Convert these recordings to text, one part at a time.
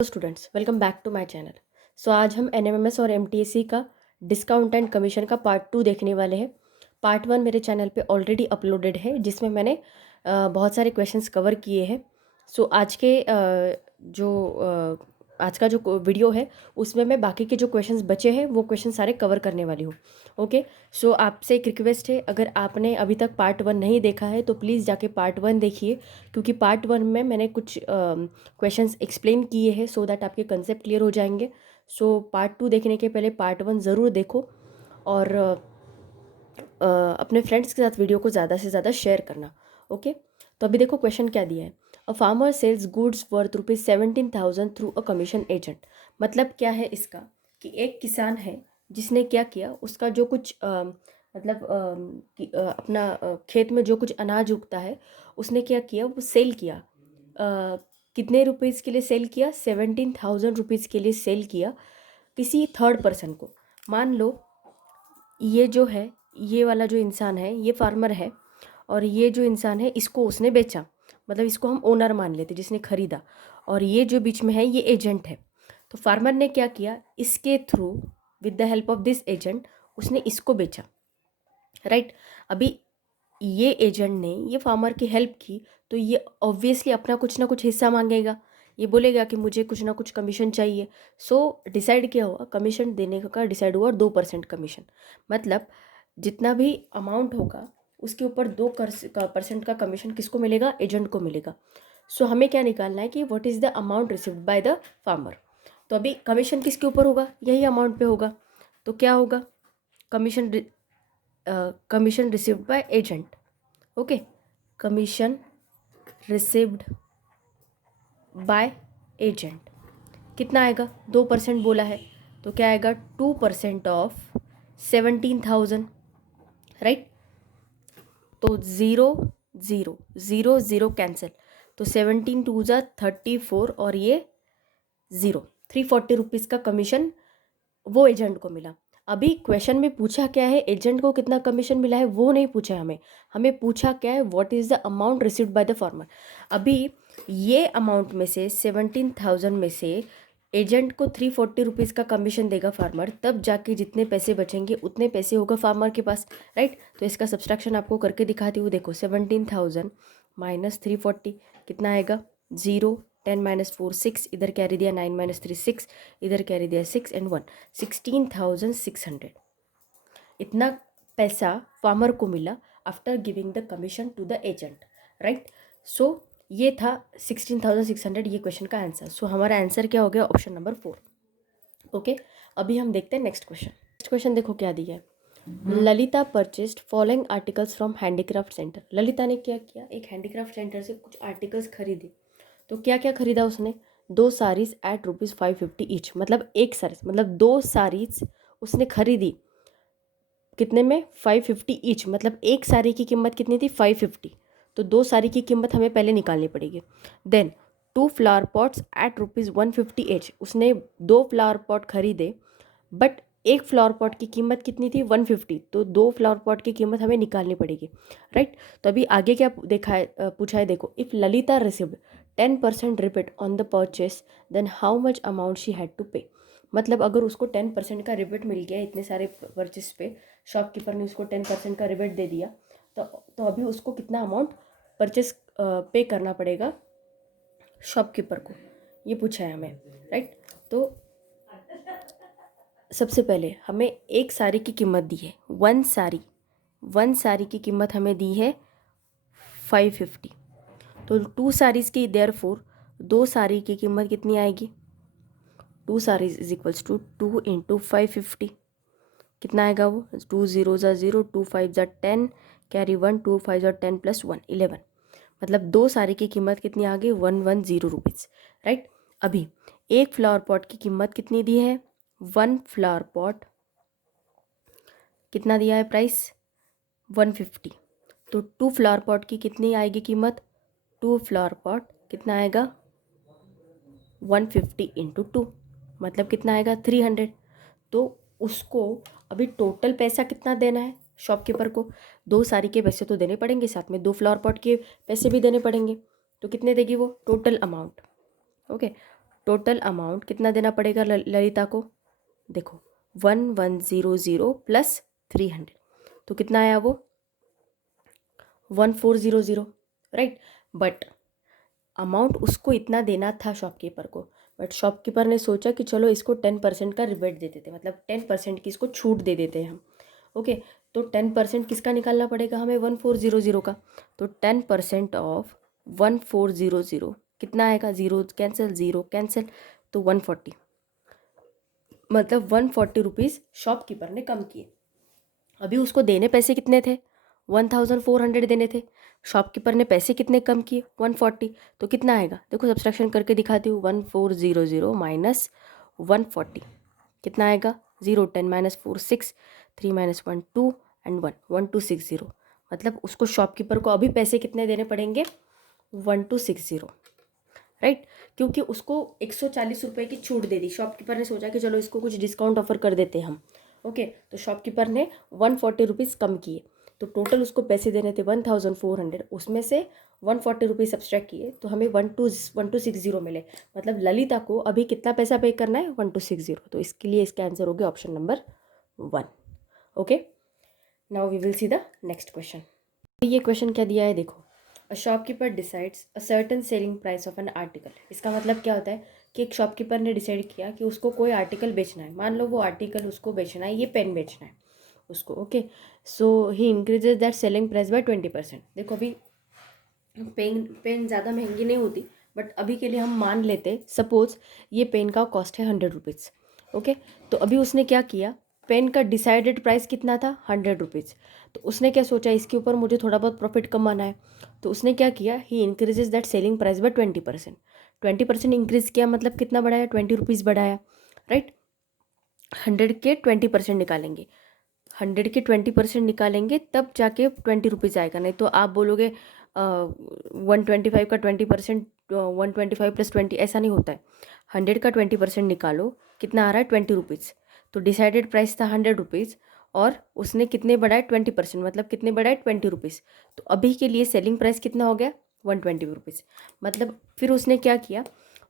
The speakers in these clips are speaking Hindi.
Students, welcome back to my channel. So आज हम एनएमएमएस और एमटीएससी का डिस्काउंट एंड कमीशन का पार्ट 2 देखने वाले हैं। पार्ट 1 मेरे चैनल पे ऑलरेडी अपलोडेड है, जिसमें मैंने बहुत सारे क्वेश्चंस कवर किए हैं। सो आज का जो वीडियो है उसमें मैं बाकी के जो क्वेश्चंस बचे हैं वो क्वेश्चन सारे कवर करने वाली हूँ। ओके, सो आपसे एक रिक्वेस्ट है, अगर आपने अभी तक पार्ट 1 नहीं देखा है तो प्लीज़ जाके पार्ट 1 देखिए, क्योंकि पार्ट 1 में मैंने कुछ क्वेश्चंस एक्सप्लेन किए हैं सो दैट आपके कंसेप्ट क्लियर हो जाएंगे। सो पार्ट 2 देखने के पहले पार्ट 1 ज़रूर देखो और अपने फ्रेंड्स के साथ वीडियो को ज़्यादा से ज़्यादा शेयर करना। ओके, तो अभी देखो क्वेश्चन क्या दिया है। A farmer sells goods worth ₹17,000 through a commission agent. मतलब क्या है इसका, कि एक किसान है जिसने क्या किया, उसका जो कुछ अपना खेत में जो कुछ अनाज उगता है उसने क्या किया, वो सेल किया। कितने रुपीज़ के लिए सेल किया? 17,000 रुपीज़ के लिए सेल किया किसी थर्ड पर्सन को। मान लो ये जो है, ये वाला जो इंसान है ये फार्मर है, और ये जो इंसान है इसको उसने बेचा, मतलब इसको हम ओनर मान लेते जिसने खरीदा, और ये जो बीच में है ये एजेंट है। तो फार्मर ने क्या किया, इसके through with the help of this agent उसने इसको बेचा, राइट। अभी ये एजेंट ने ये फार्मर की हेल्प की, तो ये ऑब्वियसली अपना कुछ ना कुछ हिस्सा मांगेगा, ये बोलेगा कि मुझे कुछ ना कुछ कमीशन चाहिए। सो डिसाइड क्या हुआ, कमीशन देने का डिसाइड हुआ 2% कमीशन। मतलब जितना भी अमाउंट होगा उसके ऊपर 2% का कमीशन किसको मिलेगा? एजेंट को मिलेगा। सो हमें क्या निकालना है कि what is the amount received by the farmer. तो अभी कमीशन किसके ऊपर होगा? यही अमाउंट पे होगा। तो क्या होगा? Commission commission received by agent. Okay, commission received by agent कितना आएगा? 2% बोला है, तो क्या आएगा? 2% ऑफ 17,000, राइट। तो 0 0 0 0 कैंसिल, तो 17 टू ज़ा 34, और ये 0, 340 रुपीज़ का कमीशन वो एजेंट को मिला। अभी क्वेश्चन में पूछा क्या है, एजेंट को कितना कमीशन मिला है वो नहीं पूछा है हमें पूछा क्या है, what is the amount received by the farmer. अभी ये अमाउंट में से 17,000 में से एजेंट को 340 रुपीज़ का कमीशन देगा फार्मर, तब जाके जितने पैसे बचेंगे उतने पैसे होगा फार्मर के पास, राइट। तो इसका सब्सट्रैक्शन आपको करके दिखाती हूँ। देखो 17,000 माइनस 340 कितना आएगा? 0, 10 माइनस 4 6, इधर कैरी दिया 9 माइनस 3 6, इधर कैरी दिया 6 एंड 1, 16,600। इतना पैसा फार्मर को मिला after giving the commission to the agent, right. So ये था 16,600, ये क्वेश्चन का आंसर। सो हमारा आंसर क्या हो गया? Option number 4। ओके, अभी हम देखते हैं नेक्स्ट क्वेश्चन। नेक्स्ट क्वेश्चन देखो क्या दिया है। Lalita purchased following articles from handicraft centre. Lalita ने क्या किया, एक हैंडीक्राफ्ट सेंटर से कुछ आर्टिकल्स खरीदे। तो क्या क्या खरीदा उसने? 2 साड़ीज़ एट ₹550 ईच, मतलब एक साड़ीज, मतलब 2 साड़ीज़ उसने खरीदी। कितने में? 550 ईच, मतलब एक साड़ी की कीमत कितनी थी? 550। तो 2 साड़ी की कीमत हमें पहले निकालनी पड़ेगी। Then 2 flower pots at ₹150 each, उसने 2 फ्लावर पॉट खरीदे, बट एक फ्लावर पॉट की कीमत कितनी थी? 150। तो 2 फ्लावर पॉट की कीमत हमें निकालनी पड़ेगी, राइट। तो अभी आगे क्या देखा है, पूछा है, देखो। If Lalita received 10% rebate on the purchase, then how much amount she had to pay. मतलब अगर उसको 10% का रिबेट मिल गया इतने सारे परचेस पे, शॉपकीपर ने उसको 10% का रिबेट दे दिया, तो अभी उसको कितना अमाउंट परचेस पे करना पड़ेगा शॉपकीपर को, ये पूछा है हमें, राइट। तो सबसे पहले हमें एक साड़ी की कीमत दी है, वन साड़ी की कीमत हमें दी है 550। तो 2 साड़ीज़ की, देयरफॉर 2 साड़ी की कीमत कितनी आएगी? 2 saris is equals to 2 into 550। कितना आएगा वो? 2 0 ज़ा 0, 2 5 ज़ा 10, कैरी 1, 2 5 ज़ा 10 प्लस 1 11। मतलब 2 साड़ी की कीमत कितनी आ गई? 110 रुपीज़, राइट। अभी एक फ्लावर पॉट की कीमत कितनी दी है? 1 फ्लावर पॉट कितना दिया है प्राइस? 150। तो 2 फ्लावर पॉट की कितनी आएगी कीमत? 2 फ्लावर पॉट कितना आएगा? 150 इंटू 2, मतलब कितना आएगा? 300। तो उसको अभी टोटल पैसा कितना देना है शॉपकीपर को? 2 साड़ी के पैसे तो देने पड़ेंगे, साथ में 2 फ्लावर पॉट के पैसे भी देने पड़ेंगे। तो कितने देगी वो? Total amount, okay, total amount कितना देना पड़ेगा ललिता को, देखो 1100 प्लस 300, तो कितना आया वो 1400, राइट। बट अमाउंट उसको इतना देना था शॉपकीपर को, बट शॉपकीपर ने सोचा कि चलो इसको 10% का रिबेट दे देते, मतलब 10% की इसको छूट दे देते हैं हम। ओके, तो 10% किसका निकालना पड़ेगा हमें 1400 का, तो 10% ऑफ 1400 कितना आएगा, ज़ीरो कैंसिल ज़ीरो कैंसिल, तो 140, मतलब 140 रुपीज़ शॉपकीपर ने कम किए। अभी उसको देने पैसे कितने थे 1400 देने थे, शॉपकीपर ने पैसे कितने कम किए 140, तो कितना आएगा देखो सब्सट्रैक्शन करके दिखाती हूँ, 1400 माइनस 140 कितना आएगा 0 10 माइनस 4 6 3 माइनस 1 2 एंड 1 1260, मतलब उसको शॉपकीपर को अभी पैसे कितने देने पड़ेंगे 1260, राइट। क्योंकि उसको 140 रुपये की छूट दे दी, शॉपकीपर ने सोचा कि चलो इसको कुछ डिस्काउंट ऑफर कर देते हम। ओके, तो शॉपकीपर ने 140 रुपीज़ कम किए, तो टोटल उसको पैसे देने थे 1400, उसमें से 140 रुपीज़ सब्सट्रैक्ट किए तो हमें 1260 मिले, मतलब ललिता को अभी कितना पैसा पे करना है 1260, तो इसके लिए इसका आंसर हो गया option number 1। Okay, now we will see the next question. ये क्वेश्चन क्या दिया है देखो, a shopkeeper decides a certain selling price of an article. इसका मतलब क्या होता है कि एक शॉपकीपर ने डिसाइड किया कि उसको कोई आर्टिकल बेचना है, मान लो वो आर्टिकल उसको बेचना है, ये पेन बेचना है उसको। Okay, so he increases that selling price by 20%। देखो अभी पेन ज़्यादा महंगी नहीं होती, बट अभी के लिए हम मान लेते सपोज ये पेन का कॉस्ट है 100 रुपीज़। ओके, तो अभी उसने क्या किया, पेन का डिसाइडेड प्राइस कितना था 100 रुपीज़, तो उसने क्या सोचा इसके ऊपर मुझे थोड़ा बहुत प्रॉफिट कमाना है, तो उसने क्या किया, he increases that selling price by 20%। 20% increase किया मतलब कितना बढ़ाया 20 रुपीज़ बढ़ाया, राइट। 100 के 20% निकालेंगे, 100 के 20% निकालेंगे तब जाके 20 रुपीज़ आएगा, नहीं तो आप बोलोगे 125 का 20%, 125 प्लस 20 ऐसा नहीं होता है। 100 का 20% निकालो कितना आ रहा है 20 रुपीज़, तो डिसाइडेड प्राइस था 100 रुपीज़ और उसने कितने बढ़ाए 20%, मतलब कितने बढ़ाए 20 रुपीज़, तो अभी के लिए सेलिंग प्राइस कितना हो गया 120 रुपीज़। मतलब फिर उसने क्या किया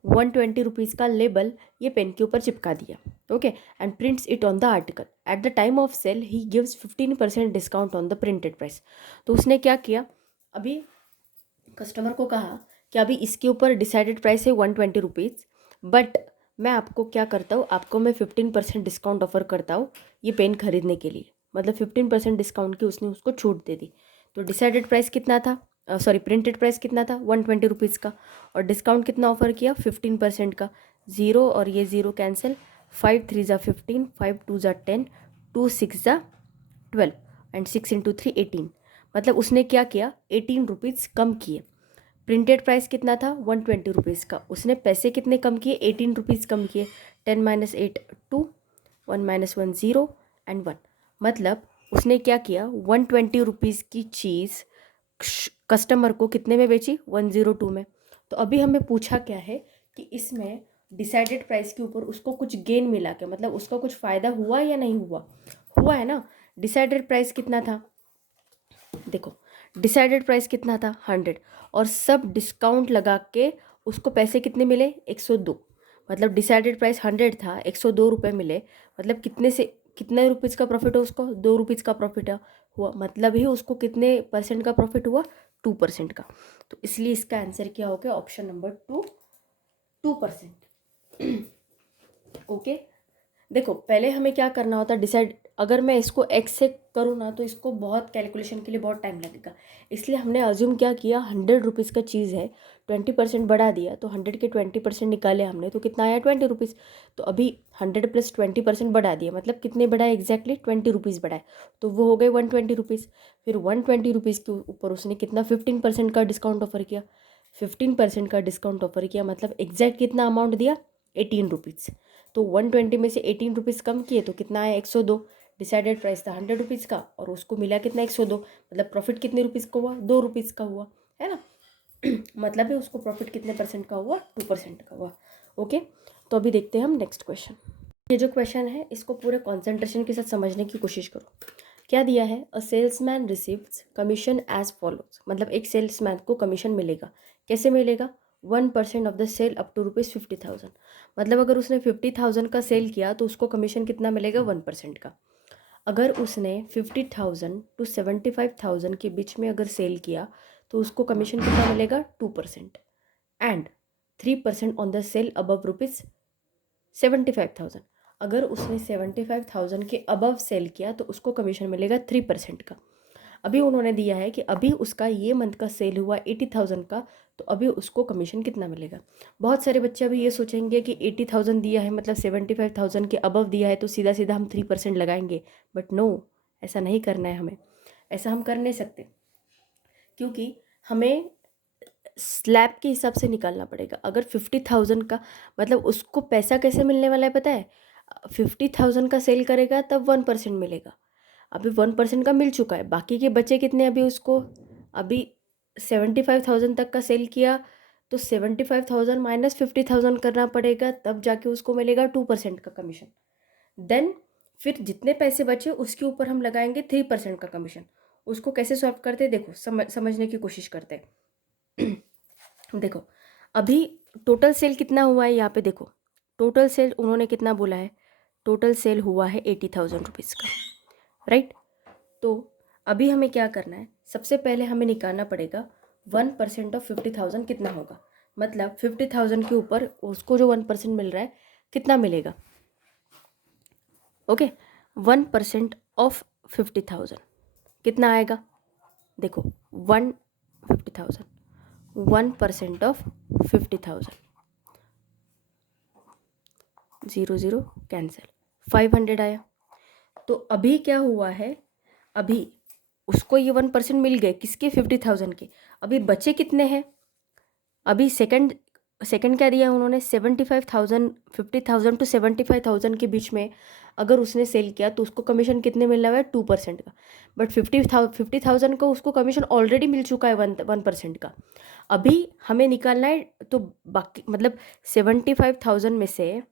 120 रुपीज़ का लेबल ये पेन के ऊपर चिपका दिया। Okay, and prints it on the article. At the time of sale he gives 15% discount on the printed price. तो उसने क्या किया, अभी कस्टमर को कहा कि अभी इसके ऊपर डिसाइडेड प्राइस है 120 रुपीज़, बट मैं आपको क्या करता हूँ, आपको मैं 15% डिस्काउंट ऑफर करता हूँ ये पेन खरीदने के लिए, मतलब 15% डिस्काउंट की उसने उसको छूट दे दी। तो डिसाइडेड प्राइस कितना था, सॉरी प्रिंटेड प्राइस कितना था 120 रुपीज़ का, और डिस्काउंट कितना ऑफर किया 15% का। ज़ीरो और ये ज़ीरो कैंसिल, 5 3 ज़ा 15, 5 2 ज़ा 10, 2 6 ज़ा 12 एंड 6 इंटू 3 18, मतलब उसने क्या किया 18 रुपीज़ कम किए। प्रिंटेड प्राइस कितना था 120 रुपीज़ का, उसने पैसे कितने कम किए 18 रुपीज़ कम किए। 10 माइनस 8 2, 1 माइनस 1 0 एंड 1, मतलब उसने क्या किया 120 रुपीज़ की चीज़ कस्टमर को कितने में बेची 102 में। तो अभी हमें पूछा क्या है कि इसमें डिसाइडेड प्राइस के ऊपर उसको कुछ गेन मिला क्या, मतलब उसका कुछ फ़ायदा हुआ या नहीं हुआ, हुआ है ना। डिसाइडेड प्राइस कितना था, देखो डिसाइडेड प्राइस कितना था 100, और सब डिस्काउंट लगा के उसको पैसे कितने मिले 102, मतलब डिसाइडेड प्राइस 100 था 102 रुपये मिले, मतलब कितने से कितने रुपीज़ का प्रॉफिट है उसको 2 रुपीज़ का प्रॉफिट हुआ, मतलब ही उसको कितने परसेंट का प्रॉफिट हुआ 2% का। तो इसलिए इसका आंसर क्या हो गया ऑप्शन नंबर 2, 2%। ओके, देखो पहले हमें क्या करना होता है डिसाइड, अगर मैं इसको एक्स से करूँ ना तो इसको बहुत कैलकुलेशन के लिए बहुत टाइम लगेगा, इसलिए हमने अज्यूम क्या किया 100 रुपीज़ का चीज़ है 20% बढ़ा दिया, तो 100 के 20% निकाले हमने तो कितना आया 20 रुपीज़। तो अभी 100 प्लस 20% बढ़ा दिया, मतलब कितने बढ़ाए एग्जैक्टली 20 रुपीज़ बढ़ाए, तो वो हो गए 120 रुपीज़। फिर 120 रुपीज़ के ऊपर उसने कितना 15% का डिस्काउंट ऑफर किया, 15% का डिस्काउंट ऑफर किया, मतलब एग्जैक्ट कितना अमाउंट दिया 18 रुपीज़। तो 120 में से 18 रुपीज़ कम किए तो कितना आया 102। डिसाइडेड प्राइस था 100 रुपीज़ का और उसको मिला कितना 102, मतलब प्रॉफिट कितने रुपीज़ का हुआ 2 रुपीज़ का हुआ, है ना। मतलब है उसको प्रॉफिट कितने परसेंट का हुआ 2% का हुआ। ओके, तो अभी देखते हैं हम नेक्स्ट क्वेश्चन। ये जो क्वेश्चन है इसको पूरे कॉन्सेंट्रेशन के साथ समझने की कोशिश करो। क्या दिया है, a salesman receives commission as follows, मतलब एक सेल्समैन को कमीशन मिलेगा, कैसे मिलेगा 1% of the sale up to ₹50,000। मतलब अगर उसने 50,000 का सेल किया तो उसको कमीशन कितना मिलेगा? 1% का। अगर उसने 50,000 टू 75,000 के बीच में अगर सेल किया तो उसको कमीशन कितना मिलेगा? 2%। And 3% on the sale above ₹75,000। अगर उसने 75,000 के अबव सेल किया तो उसको कमीशन मिलेगा 3% का। अभी उन्होंने दिया है कि अभी उसका ये मंथ का सेल हुआ 80,000 का, तो अभी उसको कमीशन कितना मिलेगा। बहुत सारे बच्चे अभी ये सोचेंगे कि 80,000 दिया है मतलब 75,000 के अबव दिया है तो सीधा सीधा हम 3% लगाएंगे, बट नो, ऐसा नहीं करना है हमें। ऐसा हम कर नहीं सकते क्योंकि हमें स्लैब के हिसाब से निकालना पड़ेगा। अगर 50,000 का मतलब उसको पैसा कैसे मिलने वाला है पता है? 50,000 का सेल करेगा तब 1% मिलेगा। अभी 1% का मिल चुका है, बाकी के बचे कितने अभी उसको? अभी 75,000 तक का सेल किया तो 75,000 माइनस 50,000 करना पड़ेगा, तब जाके उसको मिलेगा 2% का कमीशन। देन फिर जितने पैसे बचे उसके ऊपर हम लगाएंगे 3% का कमीशन। उसको कैसे सॉल्व करते हैं देखो, समझने की कोशिश करते हैं। देखो अभी टोटल सेल कितना हुआ है यहाँ पे देखो। टोटल सेल उन्होंने कितना बोला है? टोटल सेल हुआ है 80,000 रुपीज़ का, राइट। तो अभी हमें क्या करना है? सबसे पहले हमें निकालना पड़ेगा 1% ऑफ 50,000 कितना होगा। मतलब 50,000 के ऊपर उसको जो 1% मिल रहा है कितना मिलेगा? ओके, 1% ऑफ 50,000 कितना आएगा? देखो 50,000 1% ऑफ 50,000 0 कैंसिल, 500 आया। तो अभी क्या हुआ है? अभी उसको ये 1% मिल गए किसके? 50,000 के। अभी बचे कितने हैं? अभी सेकंड क्या दिया उन्होंने? 75,000, 50,000 टू 75,000 के बीच में अगर उसने सेल किया तो उसको कमीशन कितने मिल रहा है? 2% का। बट 50,000 का उसको कमीशन ऑलरेडी मिल चुका है 1% का। अभी हमें निकालना है तो बाकी मतलब 75,000 में से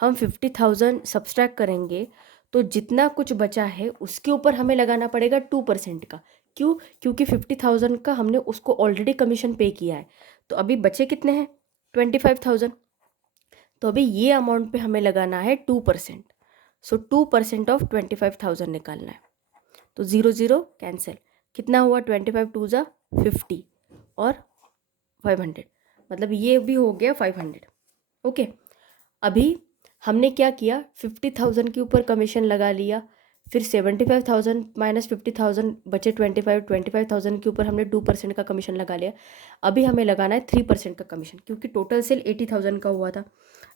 हम 50,000 सब्सट्रैक्ट करेंगे तो जितना कुछ बचा है उसके ऊपर हमें लगाना पड़ेगा 2% का। क्यों? क्योंकि 50,000 का हमने उसको ऑलरेडी कमीशन पे किया है। तो अभी बचे कितने हैं? 25,000। तो अभी ये अमाउंट पे हमें लगाना है 2%। सो 2% ऑफ 25,000 निकालना है। तो 0 कैंसिल, कितना हुआ? 25 टू ज़ा 50 और 500, मतलब ये भी हो गया 500। ओके, अभी हमने क्या किया? 50,000 के ऊपर कमीशन लगा लिया, फिर 75,000 माइनस 50,000 बचे 25,000 के ऊपर हमने 2% का कमीशन लगा लिया। अभी हमें लगाना है 3% का कमीशन क्योंकि टोटल सेल 80,000 का हुआ था,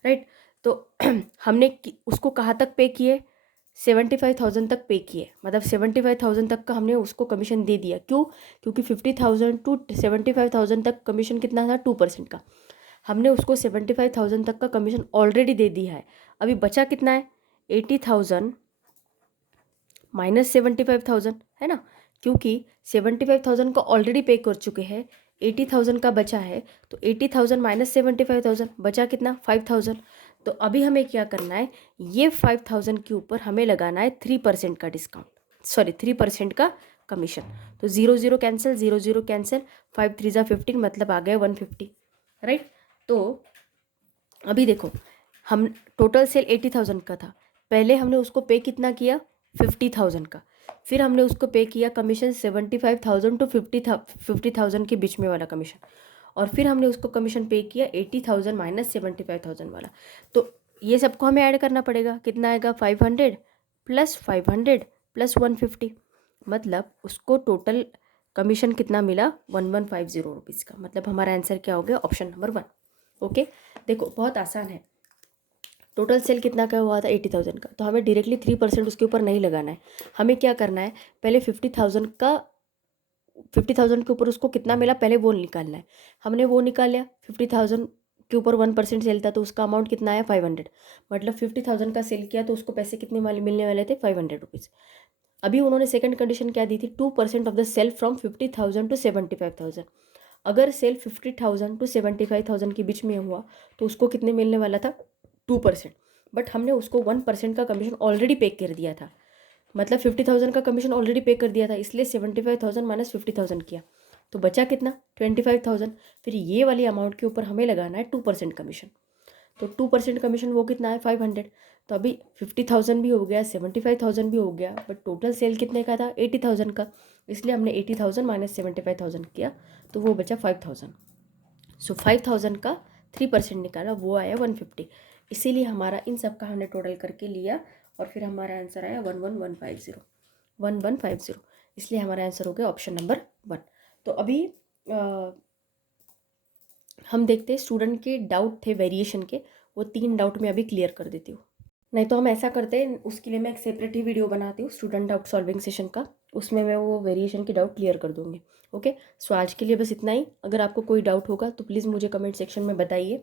राइट। तो हमने उसको कहाँ तक पे किए? 75,000 तक पे किए, मतलब 75,000 तक का हमने उसको कमीशन दे दिया। क्यों? क्योंकि 50,000 टू 75,000 तक कमीशन कितना था? 2% का। हमने उसको 75,000 तक का कमीशन ऑलरेडी दे दिया है। अभी बचा कितना है? 80,000 माइनस 75,000, है ना, क्योंकि 75,000 का ऑलरेडी पे कर चुके हैं, 80,000 का बचा है, तो 80,000 माइनस 75,000 बचा कितना? 5,000। तो अभी हमें क्या करना है? ये 5,000 के ऊपर हमें लगाना है 3% का डिस्काउंट, सॉरी 3% का कमीशन। तो 0 कैंसिल, 0 कैंसिल, 5 3 ज़ा 15, मतलब आ गया 150, राइट। तो अभी देखो, हम टोटल सेल 80,000 का था, पहले हमने उसको पे कितना किया? 50,000 का। फिर हमने उसको पे किया कमीशन 75,000 टू 50,000 के बीच में वाला कमीशन, और फिर हमने उसको कमीशन पे किया 80,000 माइनस 75,000 वाला। तो ये सबको हमें ऐड करना पड़ेगा। कितना आएगा? 500 प्लस 500 प्लस 150, मतलब उसको टोटल कमीशन कितना मिला? 1150 रुपीज़ का। मतलब हमारा आंसर क्या हो गया? Option number 1। ओके, देखो बहुत आसान है। टोटल सेल कितना का हुआ था? 80,000 का। तो हमें डायरेक्टली 3% उसके ऊपर नहीं लगाना है। हमें क्या करना है? पहले 50,000 के ऊपर उसको कितना मिला पहले वो निकालना है। हमने वो निकाल लिया। 50,000 के ऊपर 1% सेल था तो उसका अमाउंट कितना आया? 500। मतलब 50,000 का सेल किया तो उसको पैसे कितने वाले मिलने वाले थे? 500 रुपीज़। अभी उन्होंने सेकंड कंडीशन क्या दी थी? 2% of the sale from 50,000 to 75,000। अगर सेल 50,000 टू 75,000 के बीच में हुआ तो उसको कितने मिलने वाला था? 2%। बट हमने उसको 1% का कमीशन ऑलरेडी पे कर दिया था, मतलब 50,000 का कमीशन ऑलरेडी पे कर दिया था, इसलिए 75,000 माइनस 50,000 किया तो बचा कितना 25,000। फिर ये वाली अमाउंट के ऊपर हमें लगाना है 2% कमीशन। तो 2% कमीशन वो कितना है 500। तो अभी 50,000 भी हो गया, 75,000 भी हो गया, बट टोटल सेल कितने का था 80,000 का, इसलिए हमने 80,000 माइनस 75,000 किया, तो वो बचा 5,000। सो 5,000 का 3% निकाला, वो आया 150। इसीलिए हमारा इन सब का हमने टोटल करके लिया और फिर हमारा आंसर आया 1150। इसलिए हमारा आंसर हो गया ऑप्शन नंबर 1। तो अभी हम देखते हैं स्टूडेंट के डाउट थे वेरिएशन के, वो 3 डाउट में अभी क्लियर कर देती हूँ। नहीं तो हम ऐसा करते हैं, उसके लिए मैं एक सेपरेट ही वीडियो बनाती हूँ स्टूडेंट डाउट सॉल्विंग सेशन का, उसमें मैं वो वेरिएशन के डाउट क्लियर कर दूँगी। ओके, सो आज के लिए बस इतना ही। अगर आपको कोई डाउट होगा तो प्लीज़ मुझे कमेंट सेक्शन में बताइए,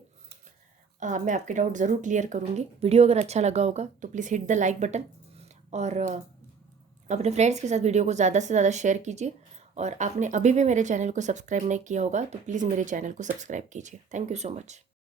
मैं आपके डाउट ज़रूर क्लियर करूँगी। वीडियो अगर अच्छा लगा होगा तो please hit the like button, और अपने फ्रेंड्स के साथ वीडियो को ज़्यादा से ज़्यादा शेयर कीजिए। और आपने अभी भी मेरे चैनल को सब्सक्राइब नहीं किया होगा तो प्लीज़ मेरे चैनल को सब्सक्राइब कीजिए। Thank you so much.